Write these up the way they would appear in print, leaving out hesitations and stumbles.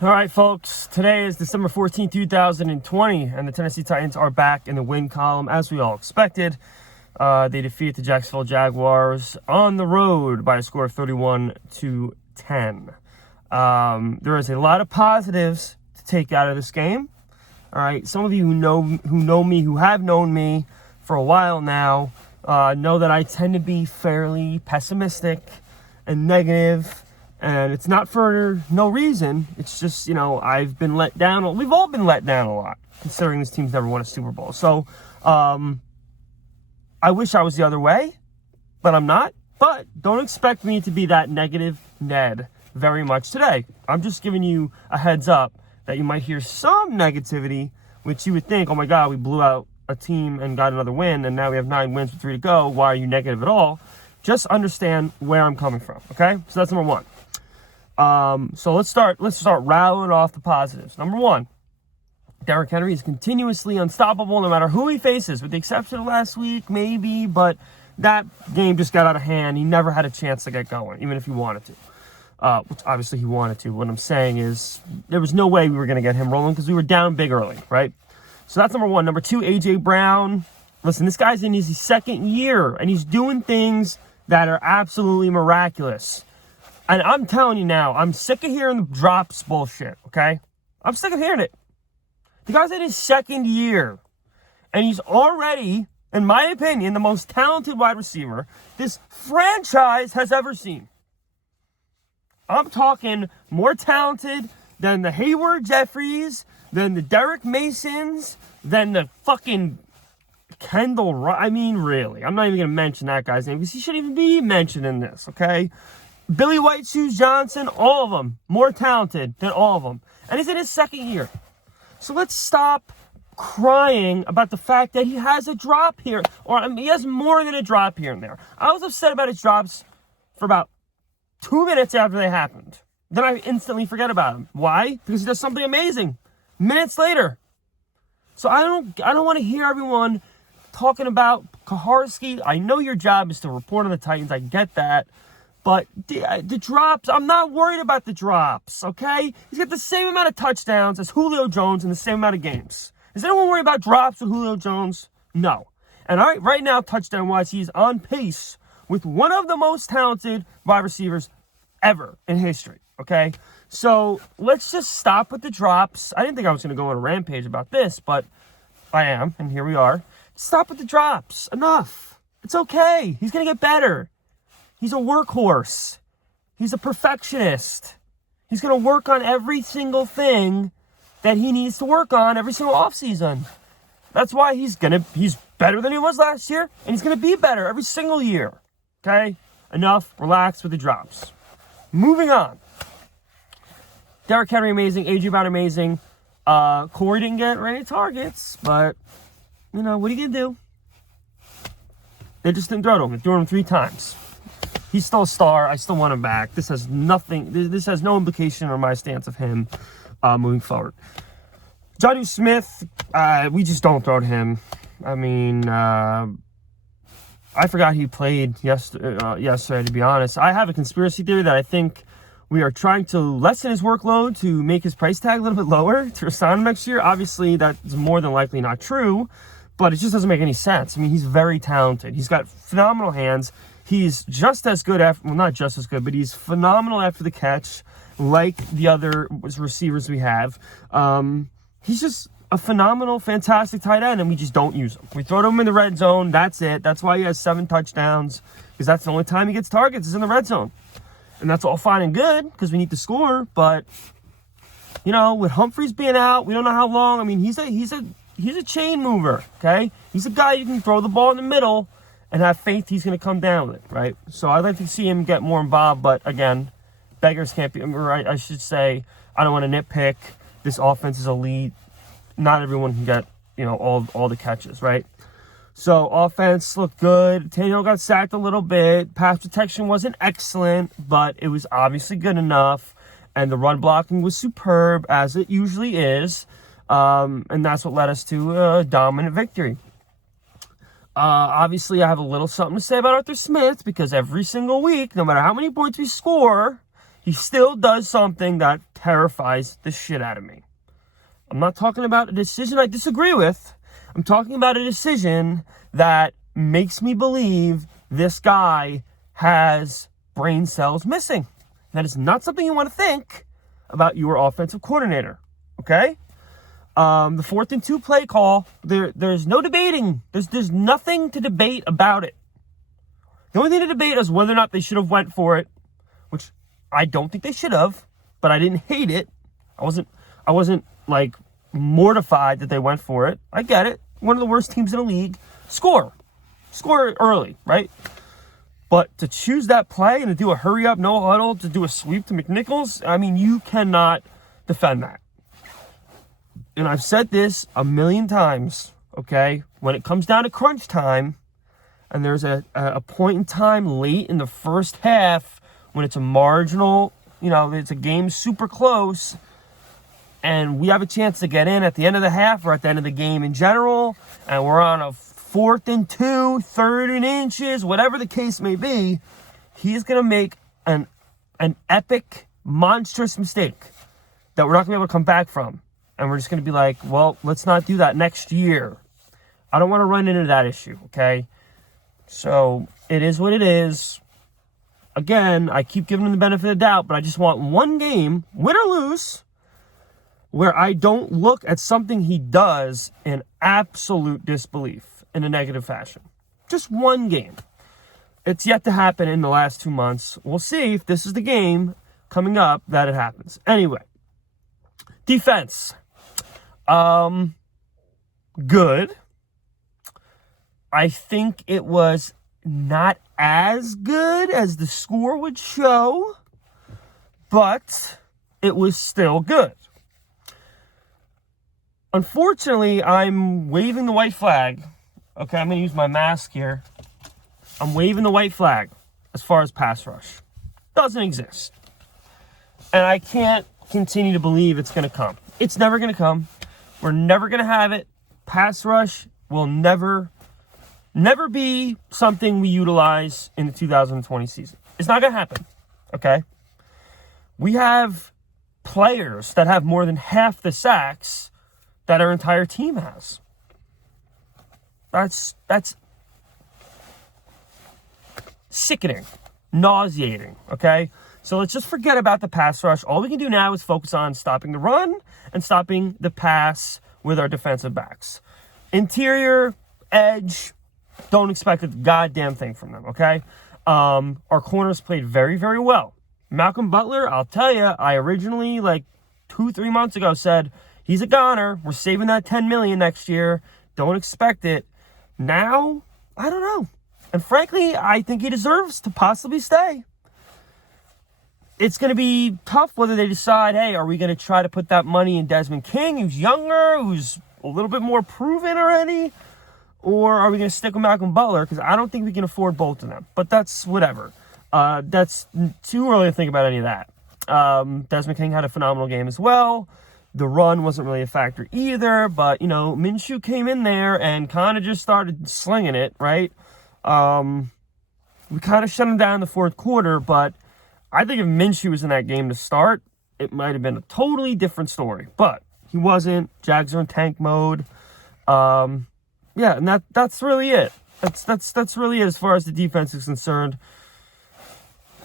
All right, folks, today is December 14th, 2020, and the Tennessee Titans are back in the win column, as we all expected. They defeated the Jacksonville Jaguars on the road by a score of 31-10. There is a lot of positives to take out of this game. All right, some of you who know me, who have known me for a while now, know that I tend to be fairly pessimistic and negative. And it's not for no reason. It's just, I've been let down. We've all been let down a lot, considering this team's never won a Super Bowl. So, I wish I was the other way, but I'm not. But don't expect me to be that negative Ned very much today. I'm just giving you a heads up that you might hear some negativity, which you would think, oh my God, we blew out a team and got another win, and now we have 9 wins with 3 to go. Why are you negative at all? Just understand where I'm coming from, okay? So that's number one. So let's start rattling off the positives. Number one, Derrick Henry is continuously unstoppable no matter who he faces, with the exception of last week, maybe, but that game just got out of hand. He never had a chance to get going, even if he wanted to, which obviously he wanted to. What I'm saying is there was no way we were going to get him rolling because we were down big early, right? So that's number one. Number two, A.J. Brown. Listen, this guy's in his second year, and he's doing things that are absolutely miraculous. And I'm telling you now, I'm sick of hearing the drops bullshit, okay? I'm sick of hearing it. The guy's in his second year, and he's already, in my opinion, the most talented wide receiver this franchise has ever seen. I'm talking more talented than the Hayward Jeffries, than the Derek Masons, than the fucking Kendall. I mean, really. I'm not even going to mention that guy's name because he shouldn't even be mentioned in this, okay? Billy White Shoes Johnson, all of them, more talented than all of them. And he's in his second year. So let's stop crying about the fact that he has a drop here. Or he has more than a drop here and there. I was upset about his drops for about 2 minutes after they happened. Then I instantly forget about him. Why? Because he does something amazing minutes later. So I don't want to hear everyone talking about Kaharski. I know your job is to report on the Titans. I get that. But the drops, I'm not worried about the drops, okay? He's got the same amount of touchdowns as Julio Jones in the same amount of games. Is anyone worried about drops with Julio Jones? No. And right now, touchdown-wise, he's on pace with one of the most talented wide receivers ever in history, okay? So let's just stop with the drops. I didn't think I was going to go on a rampage about this, but I am, and here we are. Stop with the drops. Enough. It's okay. He's going to get better. He's a workhorse. He's a perfectionist. He's going to work on every single thing that he needs to work on every single offseason. That's why he's better than he was last year, and he's going to be better every single year. Okay? Enough. Relax with the drops. Moving on. Derrick Henry, amazing. A.J. Brown, amazing. Corey didn't get any targets, but, what are you going to do? They just didn't throw to him. They threw him 3 times. He's still a star. I still want him back. This has no implication on my stance of him moving forward. Jonnu Smith, we just don't throw to him. I mean, I forgot he played yesterday, to be honest. I have a conspiracy theory that I think we are trying to lessen his workload to make his price tag a little bit lower to sign him next year. Obviously, that's more than likely not true, but it just doesn't make any sense. I mean, he's very talented. He's got phenomenal hands. He's just as good not just as good, but he's phenomenal after the catch, like the other receivers we have. He's just a phenomenal, fantastic tight end, and we just don't use him. We throw him in the red zone. That's it. That's why he has 7 touchdowns, because that's the only time he gets targets is in the red zone. And that's all fine and good, because we need to score. But, with Humphreys being out, we don't know how long. I mean, he's a chain mover, okay? He's a guy you can throw the ball in the middle and have faith he's going to come down with it, right? So I'd like to see him get more involved, but again, beggars can't be right. I should say, I don't want to nitpick. This offense is elite. Not everyone can get, all the catches, right? So offense looked good. Tannehill got sacked a little bit. Pass protection wasn't excellent, but it was obviously good enough. And the run blocking was superb, as it usually is. And that's what led us to a dominant victory. Obviously, I have a little something to say about Arthur Smith, because every single week, no matter how many points we score, he still does something that terrifies the shit out of me. I'm not talking about a decision I disagree with. I'm talking about a decision that makes me believe this guy has brain cells missing. That is not something you want to think about your offensive coordinator, okay? The 4th and 2 play call, there's no debating. There's nothing to debate about it. The only thing to debate is whether or not they should have went for it, which I don't think they should have, but I didn't hate it. I wasn't like mortified that they went for it. I get it. One of the worst teams in the league. Score early, right? But to choose that play and to do a hurry up, no huddle, to do a sweep to McNichols, I mean, you cannot defend that. And I've said this a million times, okay? When it comes down to crunch time, and there's a point in time late in the first half when it's a marginal, it's a game super close, and we have a chance to get in at the end of the half or at the end of the game in general, and we're on a 4th and 2, 3rd and inches, whatever the case may be, he's going to make an epic, monstrous mistake that we're not going to be able to come back from. And we're just going to be like, well, let's not do that next year. I don't want to run into that issue, okay? So it is what it is. Again, I keep giving him the benefit of the doubt, but I just want one game, win or lose, where I don't look at something he does in absolute disbelief in a negative fashion. Just one game. It's yet to happen in the last 2 months. We'll see if this is the game coming up that it happens. Anyway, defense. Good. I think it was not as good as the score would show, but it was still good. Unfortunately, I'm waving the white flag. Okay, I'm going to use my mask here. I'm waving the white flag as far as pass rush. Doesn't exist. And I can't continue to believe it's going to come. It's never going to come. We're never going to have it. Pass rush will never be something we utilize in the 2020 season. It's not going to happen, okay? We have players that have more than half the sacks that our entire team has. That's sickening, nauseating, okay? So let's just forget about the pass rush. All we can do now is focus on stopping the run and stopping the pass with our defensive backs. Interior, edge, don't expect a goddamn thing from them, okay? Our corners played very, very well. Malcolm Butler, I'll tell you, I originally, 2-3 months ago, said, he's a goner. We're saving that $10 million next year. Don't expect it. Now, I don't know. And frankly, I think he deserves to possibly stay. It's going to be tough whether they decide, hey, are we going to try to put that money in Desmond King, who's younger, who's a little bit more proven already? Or are we going to stick with Malcolm Butler? Because I don't think we can afford both of them. But that's whatever. That's too early to think about any of that. Desmond King had a phenomenal game as well. The run wasn't really a factor either. But, Minshew came in there and kind of just started slinging it, right? We kind of shut him down in the fourth quarter, but I think if Minshew was in that game to start, it might have been a totally different story. But he wasn't. Jags are in tank mode. Yeah, and that's really it. That's really it as far as the defense is concerned.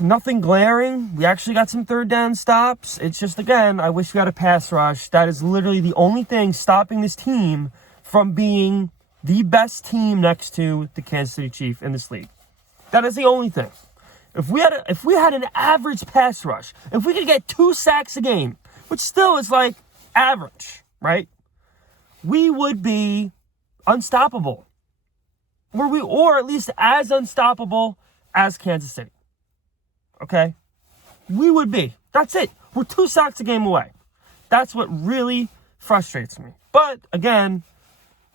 Nothing glaring. We actually got some third down stops. It's just, again, I wish we had a pass rush. That is literally the only thing stopping this team from being the best team next to the Kansas City Chiefs in this league. That is the only thing. If we had an average pass rush, if we could get 2 sacks a game, which still is average, right? We would be unstoppable. Or at least as unstoppable as Kansas City. Okay? We would be. That's it. We're 2 sacks a game away. That's what really frustrates me. But again,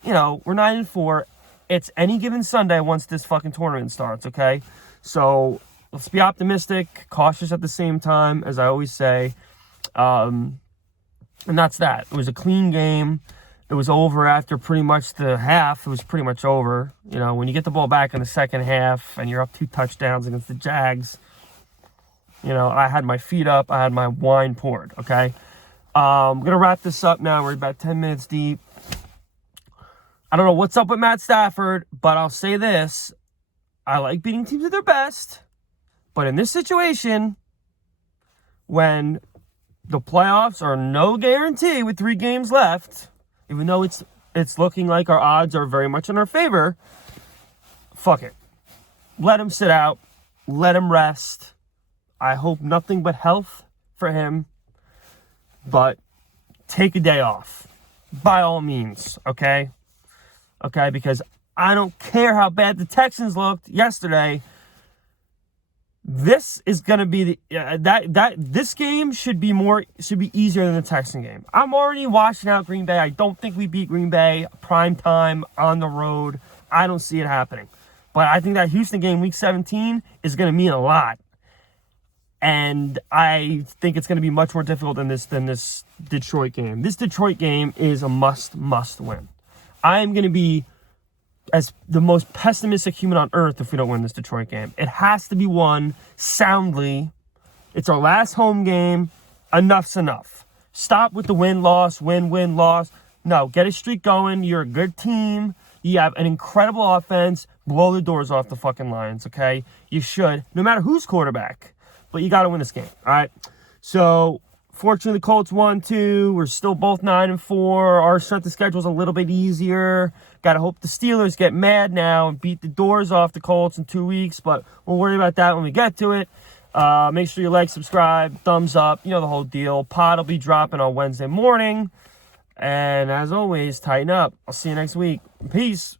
we're 9-4. It's any given Sunday once this fucking tournament starts, okay? So let's be optimistic, cautious at the same time, as I always say. And that's that. It was a clean game. It was over after pretty much the half. It was pretty much over. When you get the ball back in the second half and you're up 2 touchdowns against the Jags, You know, I had my feet up. I had my wine poured, okay? I'm going to wrap this up now. We're about 10 minutes deep. I don't know what's up with Matt Stafford, but I'll say this. I like beating teams at their best. But in this situation, when the playoffs are no guarantee with 3 games left, even though it's looking like our odds are very much in our favor, fuck it. Let him sit out. Let him rest. I hope nothing but health for him. But take a day off. By all means, okay? Okay, because I don't care how bad the Texans looked yesterday. This is going to be this game should be easier than the Texan game. I'm already watching out Green Bay. I don't think we beat Green Bay prime time on the road. I don't see it happening. But I think that Houston game, Week 17, is going to mean a lot. And I think it's going to be much more difficult than this Detroit game. This Detroit game is a must win. I am going to be as the most pessimistic human on earth if we don't win this Detroit game. It has to be won soundly. It's our last home game. Enough's enough. Stop with the win-loss, win-loss. No, get a streak going. You're a good team. You have an incredible offense. Blow the doors off the fucking Lions, okay? You should, no matter who's quarterback. But you got to win this game, all right? So, fortunately, the Colts 1-2. We're still both 9-4. Our strength of schedule is a little bit easier. Got to hope the Steelers get mad now and beat the doors off the Colts in 2 weeks. But we'll worry about that when we get to it. Make sure you like, subscribe, thumbs up. You know the whole deal. Pod will be dropping on Wednesday morning. And as always, tighten up. I'll see you next week. Peace.